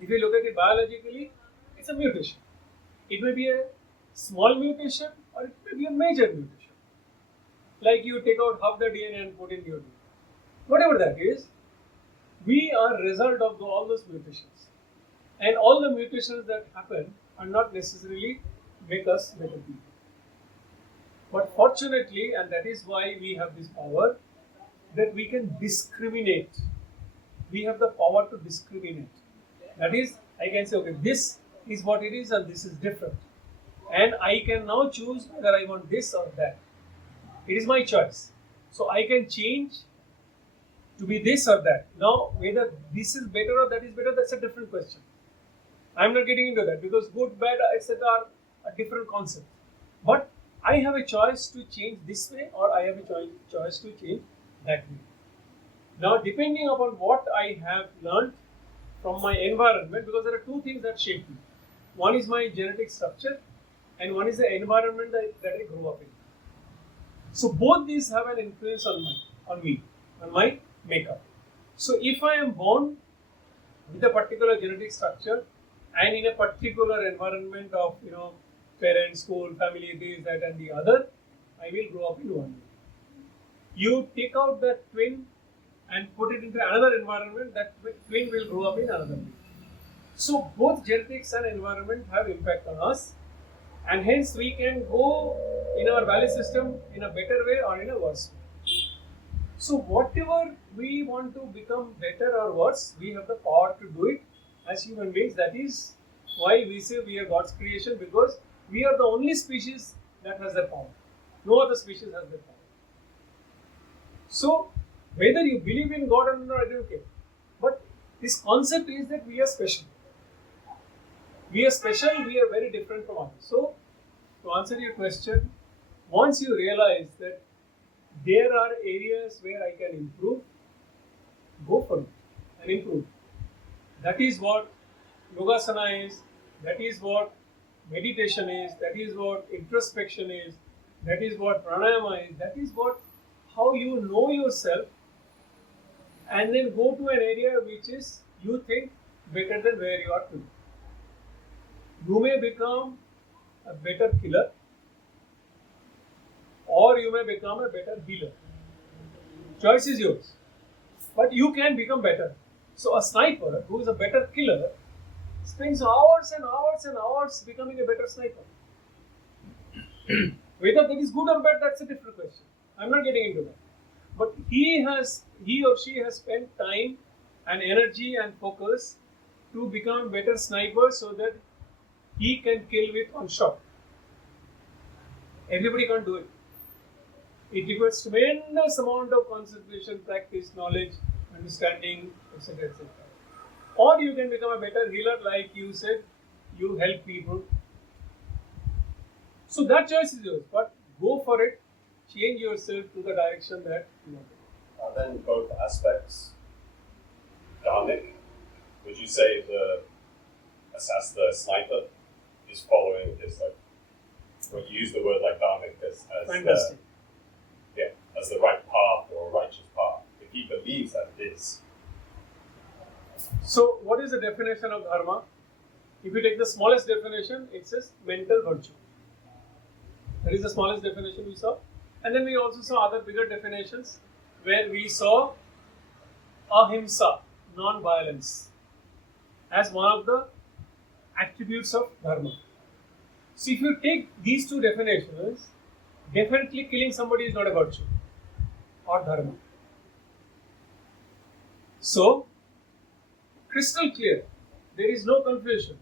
if you look at it biologically, it's a mutation. It may be a small mutation or it may be a major mutation. Like you take out half the DNA and put in your DNA. Whatever that is, we are a result of all those mutations. And all the mutations that happen are not necessarily make us better people. But fortunately, and that is why we have this power, that we can discriminate. We have the power to discriminate. That is, I can say, okay, this is what it is and this is different. And I can now choose whether I want this or that. It is my choice. So I can change to be this or that. Now, whether this is better or that is better, that's a different question. I'm not getting into that because good, bad, etc. are a different concept. But I have a choice to change this way or I have a choice to change that way. Now, depending upon what I have learned from my environment, because there are two things that shape me. One is my genetic structure, and one is the environment that I grew up in. So both these have an influence on me, on my makeup. So if I am born with a particular genetic structure and in a particular environment of parents, school, family, this, that, and the other, I will grow up in one way. You take out that twin and put it into another environment, that twin will grow up in another way. So both genetics and environment have impact on us, and hence we can go in our value system in a better way or in a worse way. So whatever we want to become better or worse, we have the power to do it as human beings. That is why we say we are God's creation, because we are the only species that has that power. No other species has that power. So whether you believe in God or not, I don't care. But this concept is that we are special. We are special, we are very different from others. So, to answer your question, once you realize that there are areas where I can improve, go for it and improve. That is what Yogasana is, that is what meditation is, that is what introspection is, that is what pranayama is, that is what how you know yourself, and then go to an area which is you think better than where you are today. You may become a better killer, or you may become a better healer. Choice is yours. But you can become better. So a sniper who is a better killer spends hours and hours and hours becoming a better sniper. Whether that is good or bad, that's a different question. I'm not getting into that. But he or she has spent time and energy and focus to become a better sniper so that he can kill with one shot. Everybody can't do it. It requires tremendous amount of concentration, practice, knowledge, understanding, etc., etc. Or you can become a better healer, like you said, you help people. So that choice is yours, but go for it. Change yourself to the direction that you want. Are then both aspects dharmic? Would you say the sniper is following this, like, what you use the word like dharmic as Fantastic. As the right path or righteous path, if he believes that it is? So, what is the definition of dharma? If you take the smallest definition, it says mental virtue. That is the smallest definition we saw. And then we also saw other bigger definitions where we saw ahimsa, non-violence, as one of the attributes of dharma. So if you take these two definitions, definitely killing somebody is not a virtue or dharma. So, crystal clear, there is no confusion.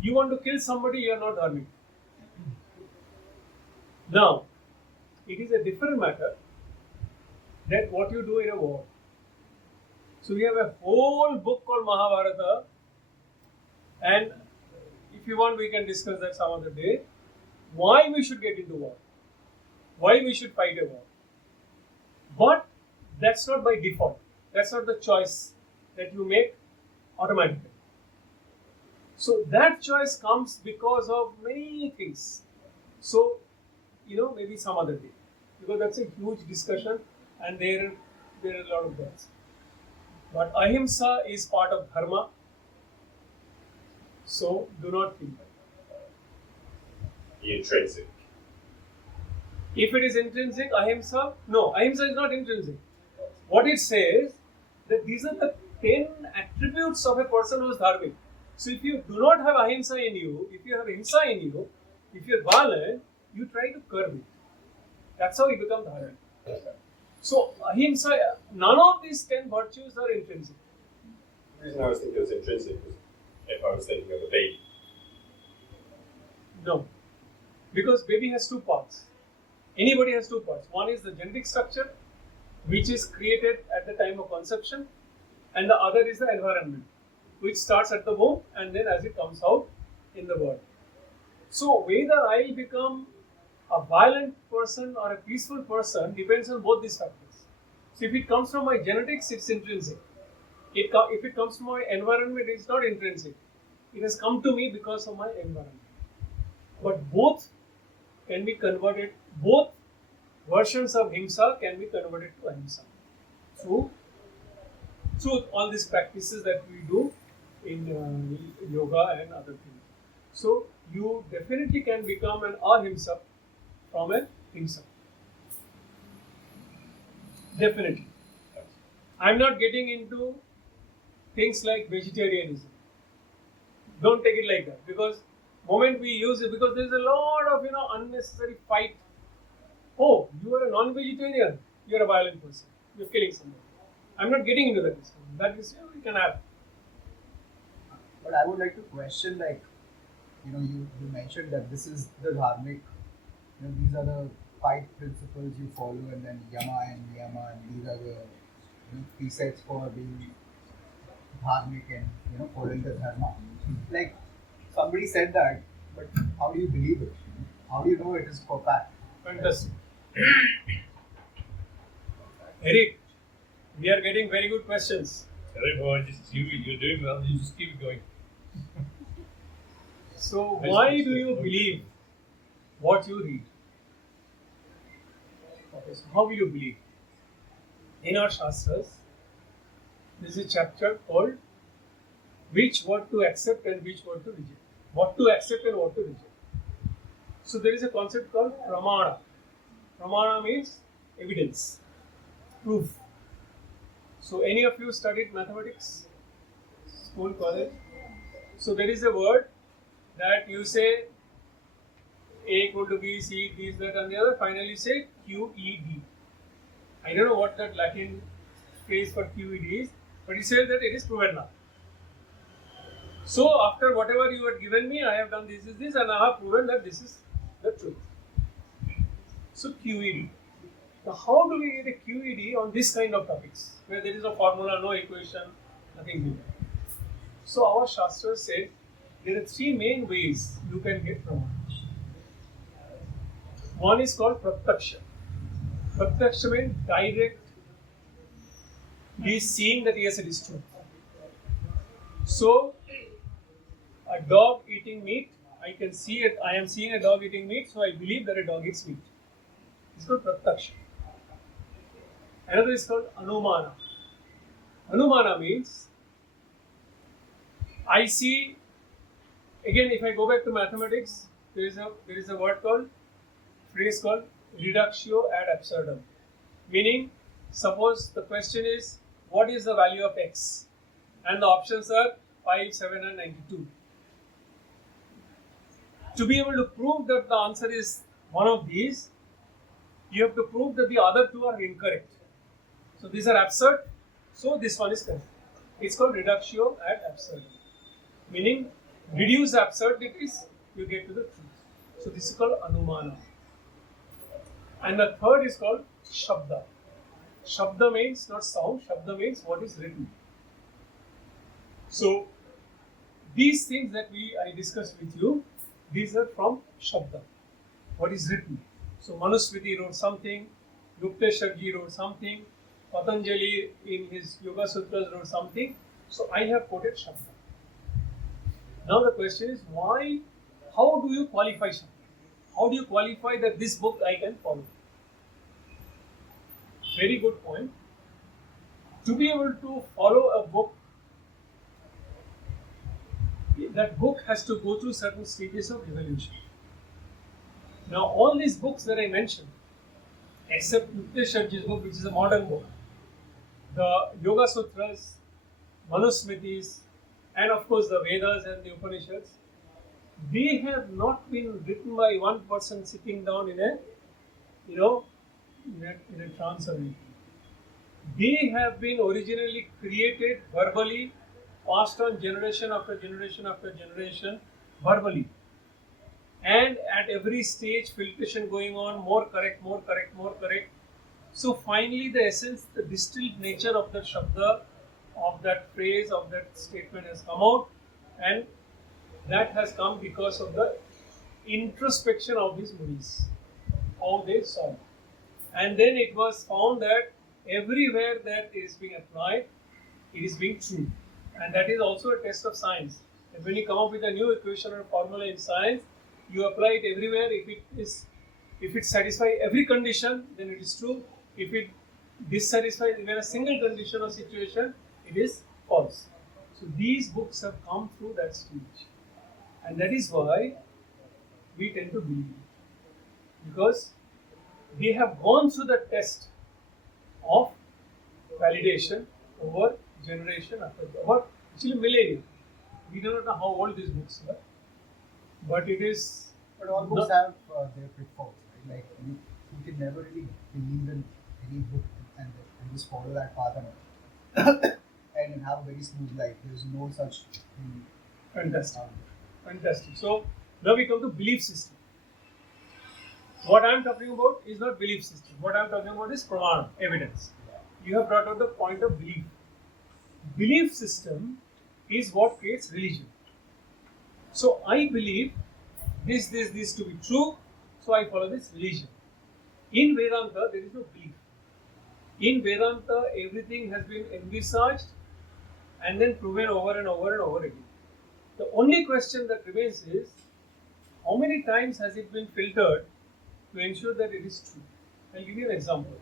You want to kill somebody, you are not dharmic. Now, it is a different matter that what you do in a war. So we have a whole book called Mahabharata, and if you want we can discuss that some other day. Why we should get into war, why we should fight a war. But that's not by default, that's not the choice that you make automatically. So that choice comes because of many things. So, maybe some other day, because that's a huge discussion and there are a lot of that. But ahimsa is part of dharma, so do not think that. The intrinsic. If it is intrinsic, ahimsa is not intrinsic. What it says, that these are the 10 attributes of a person who is dharmic. So if you do not have ahimsa in you, if you have himsa in you, if you are violent, you try to curb it. That's how you become dharmic. So ahimsa, none of these 10 virtues are intrinsic. The reason I was thinking it was intrinsic was if I was thinking of a baby. No, because baby has two parts. Anybody has two parts. One is the genetic structure, which is created at the time of conception, and the other is the environment, which starts at the womb and then as it comes out in the world. So whether I become a violent person or a peaceful person depends on both these factors. So if it comes from my genetics, it's intrinsic. If it comes from my environment, it's not intrinsic. It has come to me because of my environment. But both can be converted, both versions of himsa can be converted to ahimsa through all these practices that we do in yoga and other things. So you definitely can become an ahimsa from a himsa. Definitely. I'm not getting into things like vegetarianism. Don't take it like that, because moment we use it, because there's a lot of unnecessary fight. Oh, you are a non-vegetarian, you are a violent person, you're killing someone. I'm not getting into that discussion. That is, we can have. But I would like to question, like, you mentioned that this is the dharmic, these are the 5 principles you follow, and then yama and niyama, and these are the precepts for being dharmic and following the dharma. Like, somebody said that, but how do you believe it? How do you know it is for fact? Fantastic. Eric, we are getting very good questions. You're doing well. You just keep it going. So why do you believe what you read? Okay, so how will you believe? In our Shastras, there is a chapter called which word to accept and which word to reject. What to accept and what to reject. So there is a concept called pramana. Pramana means evidence, proof. So any of you studied mathematics? School, college? So there is a word that you say A equal to B, C, this, that and the other. Finally you say QED. I don't know what that Latin phrase for QED is, but he says that it is proven now. So after whatever you had given me, I have done this, and I have proven that this is the truth. So QED. Now how do we get a QED on this kind of topics, where there is no formula, no equation, nothing given? So our Shastras said there are 3 main ways you can get pramana. One is called pratyaksha. Pratyaksha means direct. He is seeing that yes, it is true. So a dog eating meat, I can see it. I am seeing a dog eating meat, so I believe that a dog eats meat. It's called pratyaksha. Another is called anumana. Anumana means I see. Again, if I go back to mathematics, there is a phrase called reductio ad absurdum. Meaning, suppose the question is, what is the value of x? And the options are 5, 7 and 92. To be able to prove that the answer is one of these, you have to prove that the other 2 are incorrect. So these are absurd, so this one is correct. It's called reductio ad absurdum. Meaning, reduce absurdities, you get to the truth. So this is called anumana. And the third is called shabda. Shabda means not sound, shabda means what is written. So these things that I discussed with you, these are from shabda, what is written. So Manusmriti wrote something, Yuktesharji wrote something, Patanjali in his Yoga Sutras wrote something. So I have quoted shabda. Now the question is, how do you qualify something? How do you qualify that this book I can follow? Very good point. To be able to follow a book, that book has to go through certain stages of evolution. Now all these books that I mentioned, except Yuktesharji's book, which is a modern book, the Yoga Sutras, Manusmritis, and of course the Vedas and the Upanishads, they have not been written by one person sitting down in a trance or anything. They have been originally created verbally, passed on generation after generation after generation, verbally. And at every stage, filtration going on, more correct, more correct, more correct. So finally the essence, the distilled nature of that shabda, of that phrase, of that statement has come out, and that has come because of the introspection of these munis, how they saw. And then it was found that everywhere that is being applied, it is being true. And that is also a test of science. And when you come up with a new equation or formula in science, you apply it everywhere. If it satisfies every condition, then it is true. If it dissatisfies even a single condition or situation, it is false. So these books have come through that stage. And that is why we tend to believe it. Because they have gone through the test of validation over generation after over actually millennia. We do not know how old these books are, but it is. But all books have their pitfalls, right? Like you can never really believe in any book and just follow that path and have a very smooth life. There's no such thing. Fantastic. Fantastic. So now we come to belief system. What I am talking about is not belief system. What I am talking about is pramana, evidence. You have brought out the point of belief. Belief system is what creates religion. So I believe this to be true, so I follow this religion. In Vedanta, there is no belief. In Vedanta, everything has been envisaged and then proven over and over and over again. The only question that remains is, how many times has it been filtered to ensure that it is true? I'll give you an example.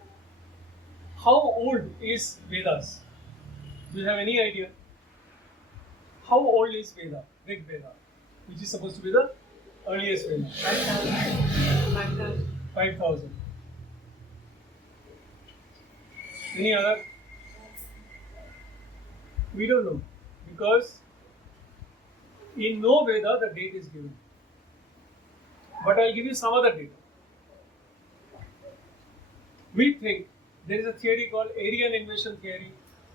How old is Vedas? Do you have any idea? How old is Veda, Rig Veda, which is supposed to be the earliest Veda? 5,000. Any other? We don't know, because in no Veda the date is given. But I'll give you some other data. We think there is a theory called Aryan invasion theory.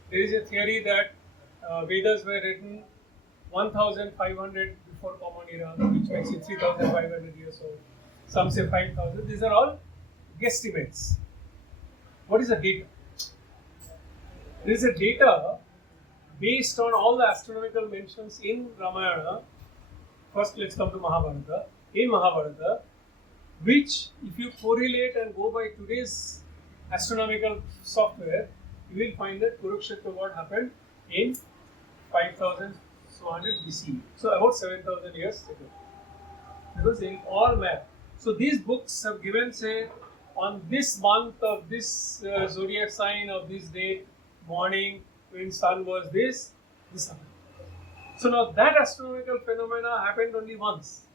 There is a theory that Vedas were written 1,500 before Common Era, which makes it 3,500 years old. Some say 5,000. These are all guesstimates. What is the data? There is a data based on all the astronomical mentions in Ramayana. First, let's come to Mahabharata. In Mahabharata, which, if you correlate and go by today's astronomical software, you will find that Kurukshetra war happened in 5,200 BC. So about 7,000 years ago. Because they all map. So these books have given, say, on this month of this zodiac sign of this date, morning, when sun was this happened. So now that astronomical phenomena happened only once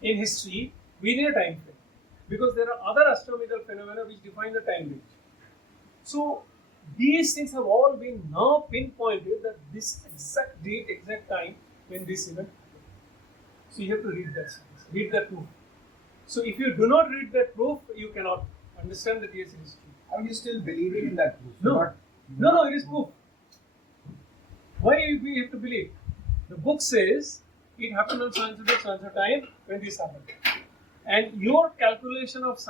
in history within a time frame. Because there are other astronomical phenomena which define the time range. So these things have all been now pinpointed that this exact date, exact time when this event happened. So you have to read that science, read that proof. So if you do not read that proof, you cannot understand that yes, it is true. Are you still believing in that proof? No, it is proof. Why do we have to believe? The book says it happened on so and so time when this happened. And your calculation of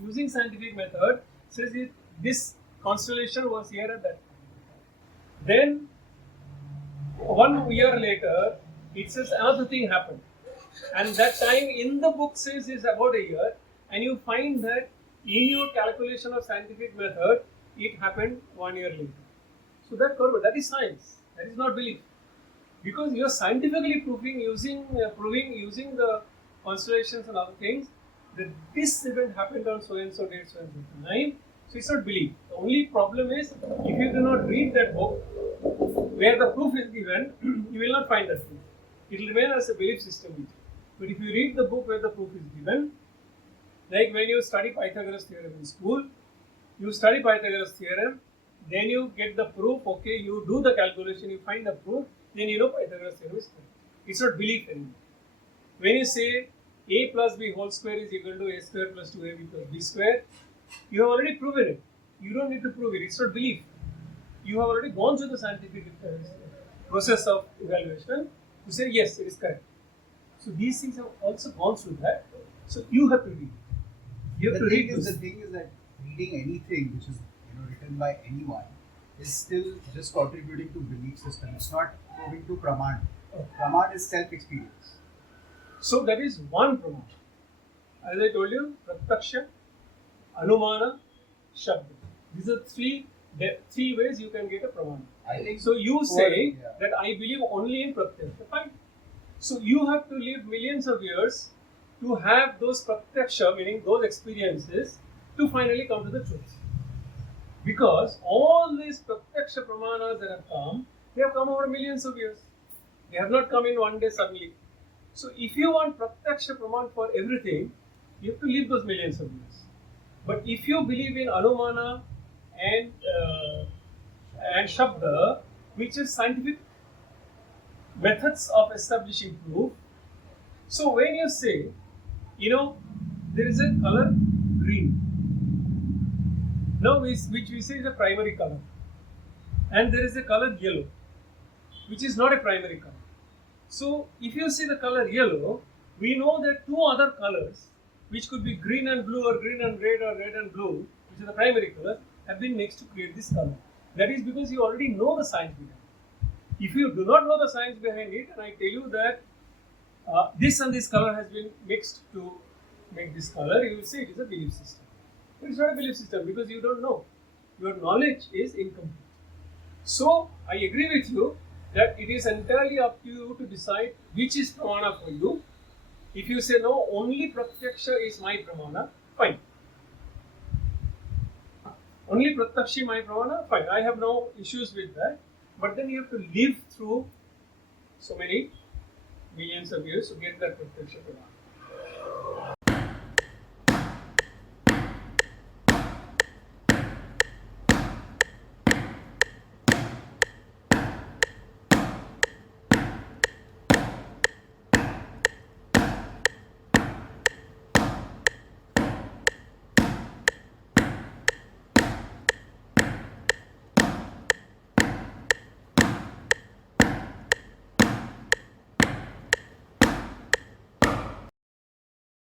using scientific method says this constellation was here at that time. Then 1 year later, it says another thing happened. And that time in the book says is about a year, and you find that in your calculation of scientific method, it happened 1 year later. So that is science. That is not belief. Because you are scientifically proving using the constellations and other things that this event happened on so and so date, so and so time. So it's not belief. The only problem is if you do not read that book where the proof is given, you will not find that proof. It will remain as a belief system with you. But if you read the book where the proof is given, like when you study Pythagoras theorem in school, you study Pythagoras theorem, then you get the proof, okay, you do the calculation, you find the proof, then you know Pythagoras theorem is correct. It's not belief anymore. When you say a plus b whole square is equal to a square plus 2ab plus b square, you have already proven it. You don't need to prove it. It's not belief. You have already gone through the scientific process of evaluation to say yes, it is correct. So these things have also gone through that. So you have to read. You have to read. The thing is that reading anything which is written by anyone is still just contributing to belief system. It's not moving to Praman. Praman is self-experience. So that is one Praman. As I told you, Pratyaksha, Anumana, Shabda. These are three ways you can get a pramana. I think So you say yeah. that I believe only in pratyaksha. Fine. So you have to live millions of years to have those pratyaksha, meaning those experiences, to finally come to the truth. Because all these pratyaksha pramanas that have come, they have come over millions of years. They have not come in one day suddenly. So if you want pratyaksha praman for everything, you have to live those millions of years. But if you believe in anumana and shabda, which is scientific methods of establishing proof, so when you say, there is a color green, now which we say is a primary color, and there is a color yellow, which is not a primary color. So if you see the color yellow, we know that two other colors, which could be green and blue or green and red or red and blue, which are the primary colors, have been mixed to create this color. That is because you already know the science behind it. If you do not know the science behind it, and I tell you that this and this color has been mixed to make this color, you will say it is a belief system. But it's not a belief system because you don't know. Your knowledge is incomplete. So I agree with you that it is entirely up to you to decide which is pramana for you. If you say no, only pratyaksha is my pramana, fine. Only pratyaksha my pramana, fine. I have no issues with that. But then you have to live through so many millions of years to get that pratyaksha pramana.